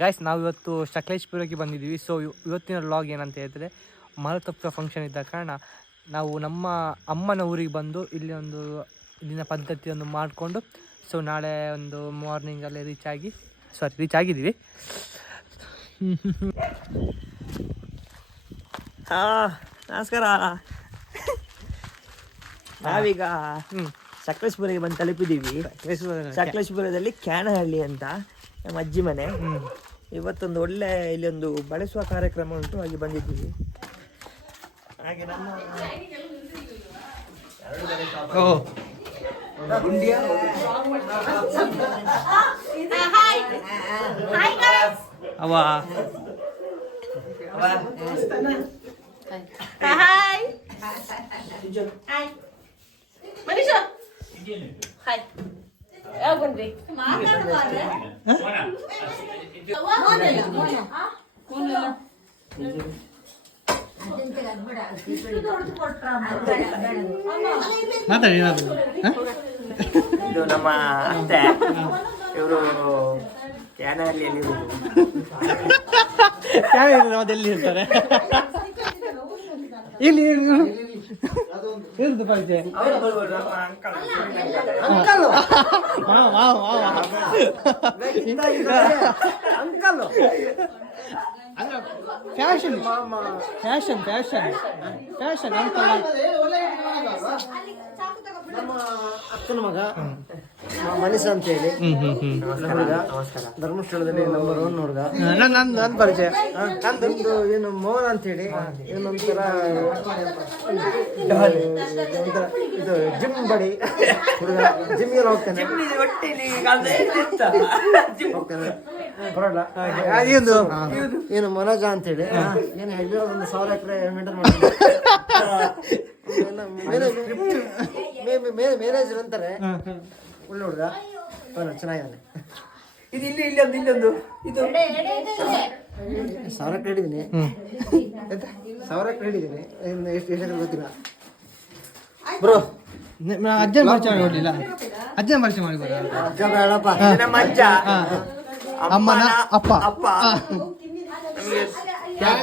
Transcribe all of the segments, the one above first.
Guys ನಾವು ಇವತ್ತು ಸಕಲೇಶ್ಪುರಕ್ಕೆ ಬಂದಿದ್ದೀವಿ. ಸೊ ಇವತ್ತಿನ ವ್ಲಾಗ್ ಏನಂತ ಹೇಳಿದ್ರೆ ಮಲತಪ್ಪ ಫಂಕ್ಷನ್ ಇದ್ದ ಕಾರಣ ನಾವು ನಮ್ಮ ಅಮ್ಮನ ಊರಿಗೆ ಬಂದು ಇಲ್ಲಿ ಒಂದು ಇಲ್ಲಿನ ಪದ್ಧತಿಯನ್ನು ಮಾಡಿಕೊಂಡು ಸೊ ನಾಳೆ ಒಂದು ಮಾರ್ನಿಂಗಲ್ಲೇ ರೀಚ್ ಆಗಿದ್ದೀವಿ. ನಮಸ್ಕಾರ. ನಾವೀಗ ಸಕಲೇಶ್ಪುರಕ್ಕೆ ಬಂದು ತಲುಪಿದ್ದೀವಿ. ಸಕಲೇಶ್ಪುರದಲ್ಲಿ ಕ್ಯಾನಹಳ್ಳಿ ಅಂತ ನಮ್ಮ ಅಜ್ಜಿ ಮನೆ. ಇವತ್ತೊಂದು ಒಳ್ಳೆ ಇಲ್ಲಿ ಒಂದು ಬಳಸುವ ಕಾರ್ಯಕ್ರಮ ಉಂಟು, ಹಾಗೆ ಬಂದಿದ್ದೀವಿ. ಹಾಗೆ ನಮ್ಮ ಇದು ನಮ್ಮ ಅತ್ತೆ, ಇವರು ಕ್ಯಾನಹಳ್ಳಿಯಲ್ಲಿ ಎಲ್ಲಿ ಇರ್ತಾರೆ ಇಲ್ಲಿ ಫ್ಯಾಷನ್ ಫ್ಯಾಷನ್ ಫ್ಯಾಷನ್ ಫ್ಯಾಷನ್ ನಮ್ಮ ಅಕ್ಕನ ಮಗ ಮನೀಷ್ ಅಂತ ಹೇಳಿ ಹುಡುಗ, ಧರ್ಮಸ್ಥಳದಲ್ಲಿ ನಂಬರ್ 1 ಹುಡುಗ. ನನ್ನ ಪರಿಚಯ. ನಂದೊಂದು ಏನು ಮೋಹನ್ ಅಂತ ಹೇಳಿ ಏನೊಂಥರ ಇದು ಜಿಮ್ ಬಡಿ ಹುಡುಗ, ಜಿಮ್ಗೆ ಹೋಗ್ತಾನೆ ಬರೋಲ್ಲ. ಏನು ಮನೋಜ ಅಂತ ಹೇಳಿ ಏನು ಹೇಳಿ ಒಂದು 1000 ಎಕರೆ ಮೇಂಟೈನ್ ಮಾಡ್ತಾರೆ, ಮ್ಯಾನೇಜರ್ ಅಂತಾರೆ. ಒಳ್ಳೆ ಹುಡುಗ, ಚೆನ್ನಾಗಿದ್ದಾನೆ. ಇದು ಇಲ್ಲೊಂದು ಇದು 1000 ಎಕರೆ ಹಿಡಿದೀನಿ. 1000 ಎಕರೆ ಹಿಡಿದೀನಿ. ಎಷ್ಟು ಎಕರೆ ಗೊತ್ತಿಲ್ಲ ಬ್ರೋ. ಅಜ್ಜನ ಪರಿಚಯ ಮಾಡಿಲ್ಲ. ಅಜ್ಜನ ಪರಿಚಯ ಮಾಡಿ ಅಜ್ಜ ಬೇಡಪ್ಪ, ನಮ್ಮ ಅಜ್ಜ, ಅಮ್ಮನ ಅಪ್ಪ.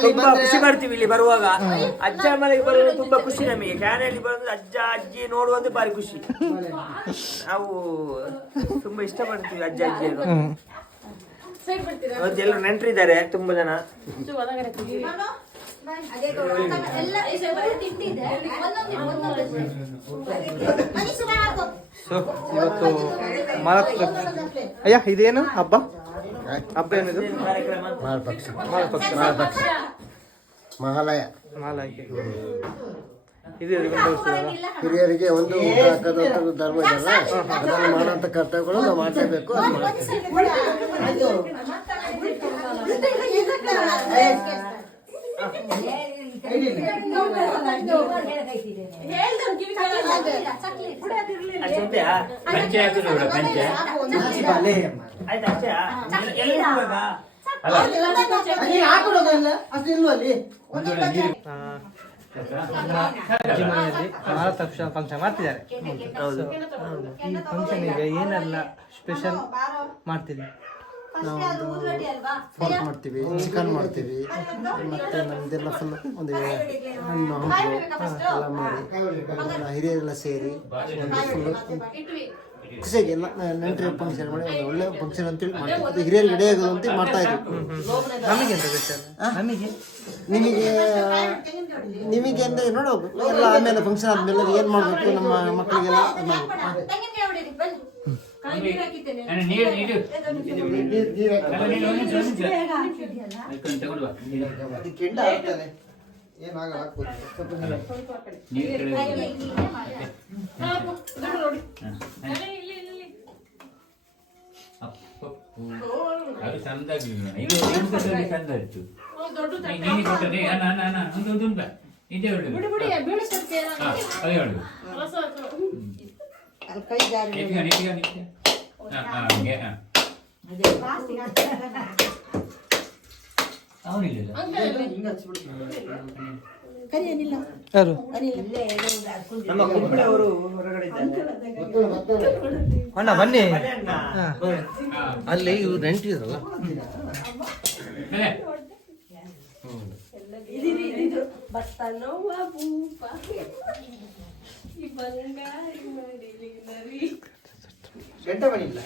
ತುಂಬಾ ಖುಷಿ ಪಡ್ತೀವಿ ಇಲ್ಲಿ ಬರುವಾಗ. ಅಜ್ಜ ಮನೆಗೆ ಬರೋದು ತುಂಬಾ ಖುಷಿ ನಮಗೆ. ಕ್ಯಾನಲ್ಲಿ ಬರೋದು ಅಜ್ಜ ಅಜ್ಜಿ ನೋಡುವಂತೆ ಭಾರಿ ಖುಷಿ. ನಾವು ತುಂಬಾ ಇಷ್ಟ ಪಡ್ತೀವಿ ಅಜ್ಜ ಅಜ್ಜಿಯನ್ನು. ಎಲ್ಲರೂ ನೆಂಟರಿದ್ದಾರೆ ತುಂಬಾ ಜನ. ಸೊ ಇವತ್ತು ಅಯ್ಯ ಇದೇನು ಹಬ್ಬ ಏನಿದು? ಮಹಾಲಯ. ಹಿರಿಯರಿಗೆ ಒಂದು ಧರ್ಮ ಇದೆಯಲ್ಲ, ಅದನ್ನು ಮಾಡುವಂತ ಕರ್ತವ್ಯಗಳು ನಾವು ಮಾಡಲೇಬೇಕು. ಅದು ಫಂಕ್ಷನ್ ಮಾಡ್ತಿದ್ದಾರೆ. ಈ ಫಂಕ್ಷನಿಗೆ ಏನೆಲ್ಲ ಸ್ಪೆಷಲ್ ಮಾಡ್ತೀವಿ? ನಾವು ಪೋರ್ಕ್ ಮಾಡ್ತೀವಿ, ಚಿಕನ್ ಮಾಡ್ತೀವಿ, ಮತ್ತೆ ನಮ್ದೆಲ್ಲ ಫುಲ್ ಒಂದು ಹಣ್ಣು ಹಂಪಲು ಎಲ್ಲ ಮಾಡಿ ಹಿರಿಯರೆಲ್ಲ ಸೇರಿ ಒಂದು ಫುಲ್ ಖುಷಿಯಾಗಿ ಎಲ್ಲ ನೆಂಟರಿ ಫಂಕ್ಷನ್ ಮಾಡಿ ಒಂದು ಒಳ್ಳೆ ಫಂಕ್ಷನ್ ಅಂತೇಳಿ ಮಾಡ್ತೀವಿ. ಅದು ಹಿರಿಯರಿಗೆ ಇಡೇ ಆಗೋದು ಅಂತ ಮಾಡ್ತಾ ಇದ್ವಿ. ನಮಗೆ ಅಂತ ನಿಮಗೆ ಅಂದ್ರೆ ನೋಡೋದು ಎಲ್ಲ ಆಮೇಲೆ ಫಂಕ್ಷನ್ ಆದ್ಮೇಲೆ ಏನು ಮಾಡಬೇಕು ನಮ್ಮ ಮಕ್ಕಳಿಗೆಲ್ಲ ಅದು ಚಂದಾಗಿ ಇದು ಚಂದ ಇತ್ತು. ನೀನು ಕೊಟ್ಟರೆ ಇದೇ ಹೇಳುದು ಅದೇ ಹೇಳುದು ಅವನಿಲ್ಲ ಯಾರು ನಮ್ಮ ಕುಂಬಳೆ ಅವರು ಹೊರಗಡೆ ಇದ್ದಾರೆ. ಅಣ್ಣ ಬನ್ನಿ. ಅಲ್ಲಿ ಇವ್ರು ನೆಂಟಿದ್ರಲ್ಲ ಗಂಟೆ ಮಣಿ ಇಲ್ಲ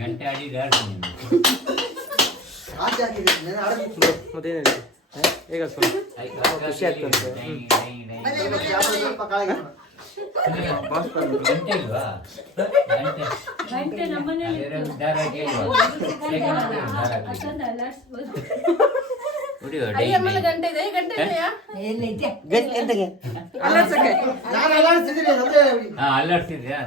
ಗಂಟೆ ಆಡಿದ ಮತ್ತೇನಿದೆ ಹೇಗ ಖುಷಿ ಆಗ್ತದೆ. ಗಂಟೆ ಇಲ್ವಾ? ದಾರ ಅಲ್ಲಾಡ್ತಿದ್ಯಾ?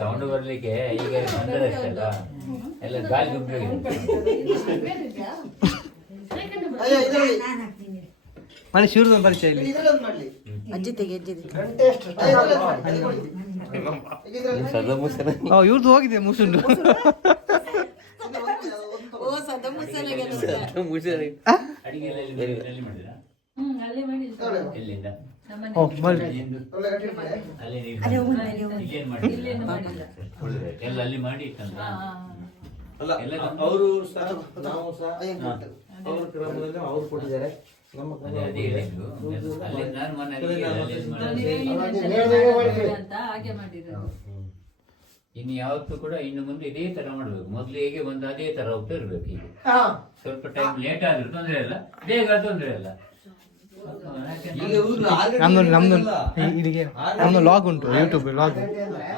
ಸೌಂಡ್ ಬರ್ಲಿಕ್ಕೆ ಈಗ ಬಂದದಷ್ಟಲ್ಲ ಎಲ್ಲ ಗಾಳಿ ದುಬ್ಬಿ ಮನೆ ಶಿವರದೊಂದು ಪರಿಚಯ ಇಲ್ಲಿ. ಇವ್ರದ್ದು ಹೋಗಿದೆ ಮುಸುಂಡು. ಅಡಿಗೆ ಮಾಡಿದ್ರಾ? ಎಲ್ಲಿಂದ? ಎಲ್ಲ ಅಲ್ಲಿ ಮಾಡಿ ಇಟ್ಟಂದ್ರ ಅವರು ಸಹ ನಾವು ಸಹ ಅವ್ರ ಕ್ರಮದಲ್ಲಿ ಅವ್ರು ಕೊಟ್ಟಿದ್ದಾರೆ. ಅದೇ ಹೇಳಿದ್ದು ಅಲ್ಲಿ ನಾನು ಮನೆ ಇನ್ನು ಯಾವತ್ತೂ ಕೂಡ ಇನ್ನು ಮುಂದೆ ಇದೇ ತರ ಮಾಡ್ಬೇಕು. ಮೊದ್ಲು ಹೇಗೆ ಬಂದು ಅದೇ ತರ ಹೋಗ್ತಾ ಇರ್ಬೇಕು. ಈಗ ಸ್ವಲ್ಪ ಟೈಮ್ ಲೇಟ್ ಆದ್ರೂ ತೊಂದ್ರೆ ಇಲ್ಲ, ಬೇಗ ತೊಂದ್ರೆ ಇಲ್ಲ. ನಮ್ದು ಲಾಗ್ ಉಂಟು, ಯೂಟ್ಯೂಬ್ ಲಾಗ್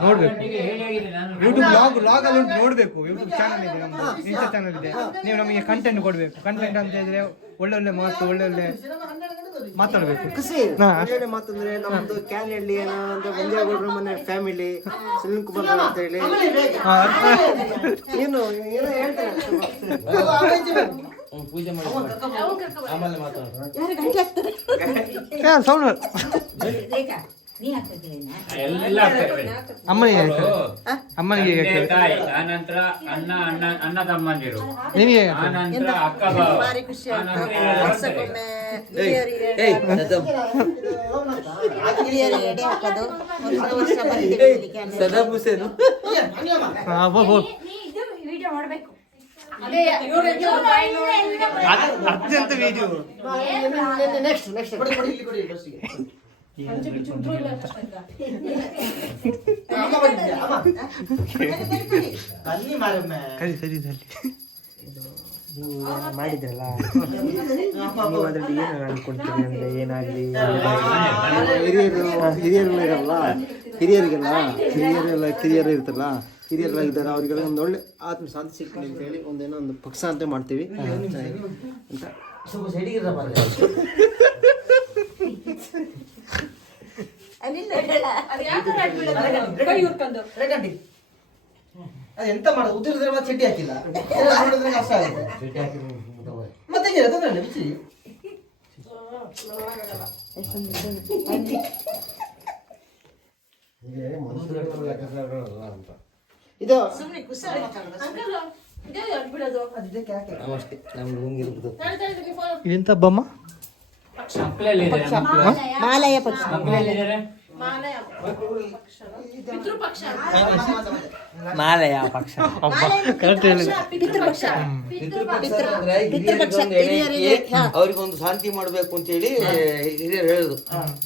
ನೋಡ್ಬೇಕು. ಯೂಟ್ಯೂಬ್ ಲಾಗ್ ಅಲ್ಲಿ ಉಂಟು, ನೋಡ್ಬೇಕು. ಯೂಟ್ಯೂಬ್ ಚಾನಲ್ ಇದೆ, ನಮ್ದು ಇನ್ಸ್ಟಾ ಚಾನಲ್ ಇದೆ. ನೀವು ನಮಗೆ ಕಂಟೆಂಟ್ ಕೊಡ್ಬೇಕು. ಕಂಟೆಂಟ್ ಅಂತ ಹೇಳಿದ್ರೆ ಒಳ್ಳೊಳ್ಳೆ ಮಾತು, ಒಳ್ಳೊಳ್ಳೆ ಮಾತಾಡ್ಬೇಕು. ಒಳ್ಳೆ ಮಾತಂದ್ರೆ ನಮ್ದು ಕ್ಯಾನಹಳ್ಳಿ ಏನಂದ್ರೆ ಮಂಜೇಗೌಡರ ಮನೆ ಫ್ಯಾಮಿಲಿ ಸುನಿಲ್ ಕುಮಾರ್ ಅಂತ ಹೇಳಿ ಏನು ಏನೋ ಹೇಳ್ತಾರೆ. ಪೂಜೆ ಮಾಡಿ ಆಮೇಲೆ ಮಾತಾಡೋಣ. ಸೌಂಡ್ ಅಮ್ಮನಿಗೆ ಅಮ್ಮನಿಗೆ ತಾಯಿ, ಆನಂತರ ಅಣ್ಣ ತಮ್ಮಂದಿರು, ನಿನಗೆ ಆನಂತರ ಅಕ್ಕ ಬಾವ, ಅತ್ಯಂತ ವಿಡಿಯೋ ಮಾಡಿದ್ರಲ್ಲ ನೀವು ಅದ್ರಲ್ಲಿ ಏನು ಅನ್ಕೊಳ್ತೀರಿ ಅಂದ್ರೆ ಏನಾಗ್ಲಿ ಹಿರಿಯರೆಲ್ಲ ಕಿರಿಯರು ಇರ್ತಾರಲ್ಲ, ಹಿರಿಯರೆಲ್ಲ ಇದ್ದಾರೆ, ಅವರಿಗೆಲ್ಲ ಒಂದು ಒಳ್ಳೆ ಆತ್ಮಶಾಂತಿ ಸಿಗ್ತೀನಿ ಅಂತ ಹೇಳಿ ಒಂದೇನೋ ಒಂದು ಪಕ್ಷ ಅಂತ ಮಾಡ್ತೀವಿ ಅಂತ. ಎಂತ ಮಾಡೋದು, ಉದ್ದಿರಿದ್ರೆ ಮತ್ತೆ ಚಡ್ಡಿ ಹಾಕಿಲ್ಲ, ನೋಡಿದ್ರೆ ಕಷ್ಟ ಆಗುತ್ತೆ. ಮತ್ತೆ ಬಿಚ್ಚಿ ಇದು ಎಂತ ಬಮ್ಮ ಮಾಲಯ ಪಕ್ಷ ಮಾಲಯ ಪಕ್ಷ ಅವ್ರಿಗೊಂದು ಶಾಂತಿ ಮಾಡ್ಬೇಕು ಅಂತ ಹೇಳಿ ಹಿರಿಯರು ಹೇಳುದು.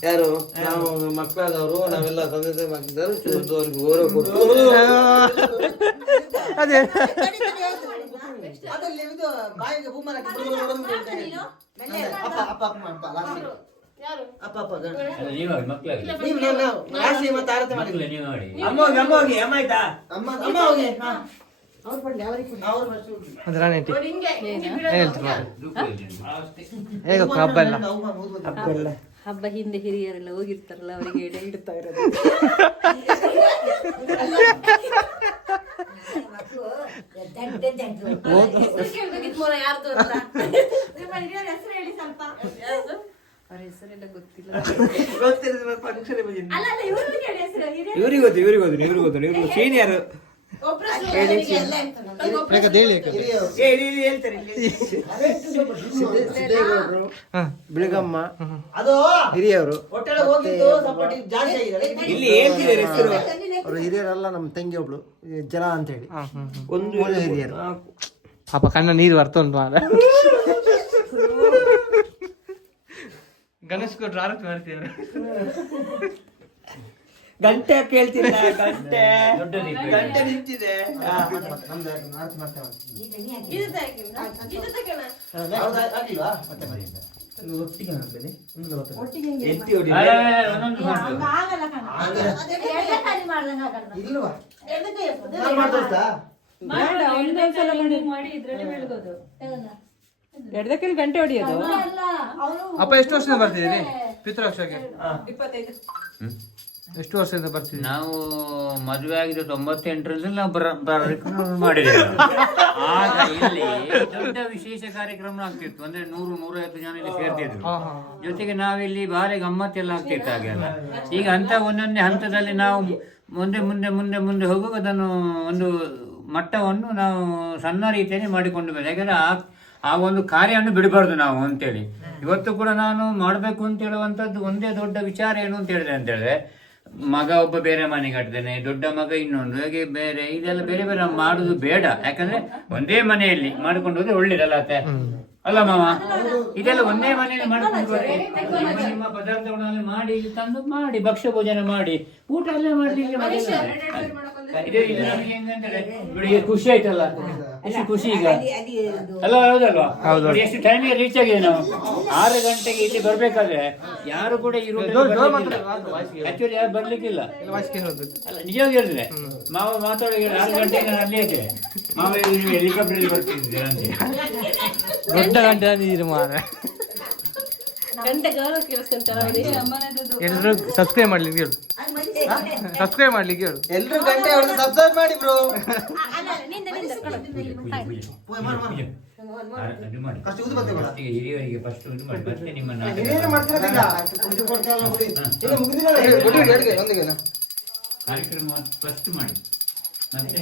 ಯಾರು ನಾವು ಮಕ್ಕಳಾದವರು, ನಾವೆಲ್ಲ ತಂದೆ ಮಕ್ಕಳಿದ್ದಾರೆ, ಅವ್ರಿಗೆ ಗೌರವ ಕೊಟ್ಟು ಅದೇ ಹಬ್ಬ ಎಲ್ಲ ಹಬ್ಬ ಹಿಂದೆ ಹಿರಿಯರೆಲ್ಲ ಹೋಗಿರ್ತಾರಲ್ಲ, ಅವರಿಗೆ ಎಡೆ ಇಡ್ತಾ ಇರೋದು. ಅವ್ರ ಹೆಸರೆಲ್ಲ ಗೊತ್ತಿಲ್ಲ. ಇವ್ರಿಗೆ ಗೊತ್ತು ಸೀನಿಯರ್ ಸಿದ್ದೇಗೌಡರು, ಹಾಂ ಬಿಳಗಮ್ಮ, ಅದು ಹಿರಿಯವರು, ಒಟ್ಟೆಲ್ಲ ಹೋಗಿದ್ದು ಸ್ವಲ್ಪ ಜಾಸ್ತಿ ಆಗಿದೆ ಇಲ್ಲಿ ಹೇಳ್ತಿದ್ದಾರೆ ಹೆಸರು ಅವರು ಹಿರಿಯರೆಲ್ಲ ನಮ್ಮ ತಂಗಿ ಒಬ್ಳು ಜಲ ಅಂತೇಳಿ ಹಾಂ ಹ್ಞೂ ಒಂದು ಮೂರು ಹಿರಿಯರು. ಪಾಪ ಕಣ್ಣ ನೀರು ಬರ್ತಾ ಉಂಟು ಮಾರ ಗಣೇಶ್ ಕೊಟ್ರು ಆರತಿ ಮಾಡ್ತೀವ್ರೆ ಗಂಟೆ ಕೇಳ್ತಿಲ್ಲ ಗಂಟೆ ದೊಡ್ಡ ದೀಪ ಗಂಟೆ ನಿಂತಿದೆ ಒಂದೊಂದು ಮಾಡ್ಬೇಕು. ಮಾಡಿ ಇದ್ರಲ್ಲೇ ಬೆಳಗೋದು. ಎಡದಕ್ಕೆ ಗಂಟೆ ಹೊಡಿಯೋದು. ಅಪ್ಪ ಎಷ್ಟು ವರ್ಷದಿಂದ ಬರ್ತಿದ್ದೀರಿ ಪಿತೃಪಕ್ಷಕ್ಕೆ? 25. ಎಷ್ಟು ವರ್ಷದಿಂದ ಬರ್ತಿದ್ದೀರಿ? ನಾವು ಮದುವೆ ಆಗಿದ್ದು 98ರಲ್ಲಿ ನಾವು ಮಾಡಿದ್ದೇವೆ. ಆಗ ಇಲ್ಲಿ ದೊಡ್ಡ ವಿಶೇಷ ಕಾರ್ಯಕ್ರಮ ಆಗ್ತಿತ್ತು. ಅಂದ್ರೆ 100-150 ಜನ ಇಲ್ಲಿ ಸೇರ್ತಿದ್ರು. ಜೊತೆಗೆ ನಾವಿಲ್ಲಿ ಭಾರಿ ಗಮ್ಮತ್ತೆಲ್ಲ ಆಗ್ತಿತ್ತು ಹಾಗೆಲ್ಲ. ಈಗ ಅಂತ ಒಂದೊಂದೇ ಹಂತದಲ್ಲಿ ನಾವು ಮುಂದೆ ಮುಂದೆ ಮುಂದೆ ಮುಂದೆ ಹೋಗುವಾಗ ಅದನ್ನು ಒಂದು ಮಟ್ಟವನ್ನು ನಾವು ಸಣ್ಣ ರೀತಿಯಲ್ಲಿ ಮಾಡಿಕೊಂಡು ಬಂದ. ಯಾಕಂದ್ರೆ ಆ ಒಂದು ಕಾರ್ಯವನ್ನು ಬಿಡಬಾರ್ದು ನಾವು ಅಂತೇಳಿ. ಇವತ್ತು ಕೂಡ ನಾನು ಮಾಡಬೇಕು ಅಂತ ಹೇಳುವಂಥದ್ದು ಒಂದೇ ದೊಡ್ಡ ವಿಚಾರ ಏನು ಅಂತ ಹೇಳಿದ್ರೆ ಮಗ ಒಬ್ಬ ಬೇರೆ ಮನೆ ಕಟ್ಟಿದ್ದೇನೆ, ದೊಡ್ಡ ಮಗ ಇನ್ನೊಂದು, ಹಾಗೆ ಬೇರೆ ಇದೆಲ್ಲ ಬೇರೆ ಬೇರೆ ಮಾಡುದು ಬೇಡ. ಯಾಕಂದ್ರೆ ಒಂದೇ ಮನೆಯಲ್ಲಿ ಮಾಡ್ಕೊಂಡು ಹೋದ್ರೆ ಒಳ್ಳೇದಲ್ಲ ಅತ್ತೆ ಅಲ್ಲ ಮಾವ? ಇದೆಲ್ಲ ಒಂದೇ ಮನೆಯಲ್ಲಿ ಮಾಡ್ಕೊಂಡು ಹೋದ್ರೆ ನಿಮ್ಮ ಪದಾರ್ಥಗಳನ್ನ ಮಾಡಿ ಇಲ್ಲಿ ತಂದು ಮಾಡಿ ಭಕ್ಷ್ಯ ಭೋಜನ ಮಾಡಿ ಊಟ ಎಲ್ಲ ಮಾಡ್ಲಿಕ್ಕೆ ಇದು ನಮಗೆ ಹೆಂಗಂದ್ರೆ ನೋಡಿ ಖುಷಿ ಆಯ್ತಲ್ಲ, ಎಷ್ಟು ಖುಷಿ ಈಗ ಅಲ್ಲ, ಹೌದಲ್ವಾ? ನೋಡಿ ಎಷ್ಟು ಟೈಮಿಗೆ ರೀಚ್ ಆಗಿದೆ ನಾವು. 6 ಗಂಟೆಗೆ ಇಲ್ಲಿ ಬರ್ಬೇಕಾದ್ರೆ ಯಾರು ಕೂಡ ಈ ರೂಟ್ ಆಕ್ಚುಲಿ ಯಾರು ಬರ್ಲಿಕ್ಕಿಲ್ಲ. ಅಲ್ಲ ನಿಜವಾಗಿ ಹೇಳಿದ್ರೆ ಮಾವ ಮಾತಾಡೋ 6 ಗಂಟೆಗೆ ನಾನು ಅಲ್ಲೇ ಇದ್ದೆ. ಮಾವ ನೀವು ಹೆಲಿಕಾಪ್ಟರ್ ಬರ್ತಿದ್ದೀರಾ ಅಂತ. ದೊಡ್ಡ ಗಂಟೆ ನೀರು ಮಾರ. ಗಂಟೆ ಗೌರವ ಕೇಳಿಸ್ಕೊಂತಾರೆ ಎಲ್ಲರೂ ಸಬ್ಸ್ಕ್ರೈಬ್ ಮಾಡ್ಲಿಕ್ಕೆ ಹೇಳು, ಸಬ್ಸ್ಕ್ರೈಬ್ ಮಾಡ್ಲಿಕ್ಕೆ ಹೇಳು. ಎಲ್ರು ಗಂಟೆ ಹೊಡೆದು ಸಬ್ಸ್ಕ್ರೈಬ್ ಮಾಡಿ ಬ್ರೋ. ಅದು ಮಾಡಿ ಹಿರಿಯವರಿಗೆ ಫಸ್ಟ್ ಇದು ಮಾಡಿ ಮತ್ತೆ ನಿಮ್ಮನ್ನ ಕಾರ್ಯಕ್ರಮ ಫಸ್ಟ್ ಮಾಡಿ ಮತ್ತೆ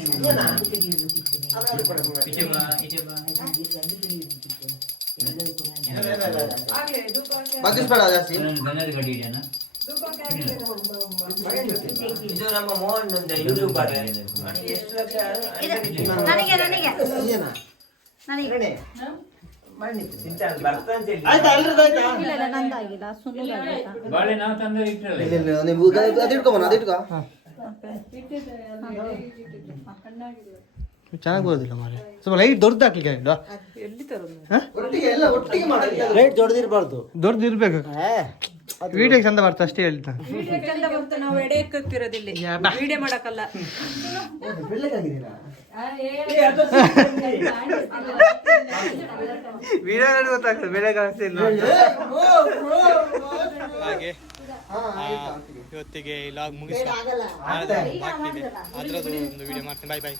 ಬಗ್ಗಿಸ್ಬೇಡ ಜಾಸ್ತಿ. ಗಂಧದ ಗಡಿ ಇದೆಯಾ? ಇದು ನಮ್ಮ ಮೋಹನ್ ಅಂತ ಯೂಟ್ಯೂಬರ್. ಎಷ್ಟು ಲಕ್ಷ ಬಾಳೆ ನಾವು ತಂದ ಇಟ್ಟರಲ್ಲ. ಅದು ಇಟ್ಕೊಬನ, ಅದು ಇಟ್ಕೋ. ಚೆನ್ನಾಗಿ ಬರೋದಿಲ್ಲ ಮಾರೆ, ಸ್ವಲ್ಪ ಲೈಟ್ ದೊಡ್ಡದು ಹಾಕ್ಲಿಕ್ಕೆ ಒಟ್ಟಿಗೆ ಎಲ್ಲ ಒಟ್ಟಿಗೆ ಮಾಡಿ. ಲೈಟ್ ದೊಡ್ಡದಿರ್ಬಾರ್ದು, ದೊಡ್ಡದು ಇರ್ಬೇಕು. ವಿಡಿಯೋಗೆ ಚಂದ ಬರ್ತಾ ಅಷ್ಟೇ ಹೇಳ್ತಾ. ಚಂದ ಬಂತು, ನಾವು ಎಡೆ ಎಕ್ಕಿರೋದಿಲ್ಲ, ವಿಡಿಯೋ ಮಾಡಕ್ಕಲ್ಲ. ವಿಡಿಯೋ ಗೊತ್ತಾಗ್ತದೆ, ಬೆಳೆ ಕಾಣಿಸ್ತಿಲ್ಲ. ಹಾಗೆ ಇವತ್ತಿಗೆ ಲಾಗ್ ಮುಗಿಸುವ, ಅದ್ರದ್ದು ಒಂದು ವಿಡಿಯೋ ಮಾಡ್ತೀನಿ. ಬಾಯ್ ಬಾಯ್.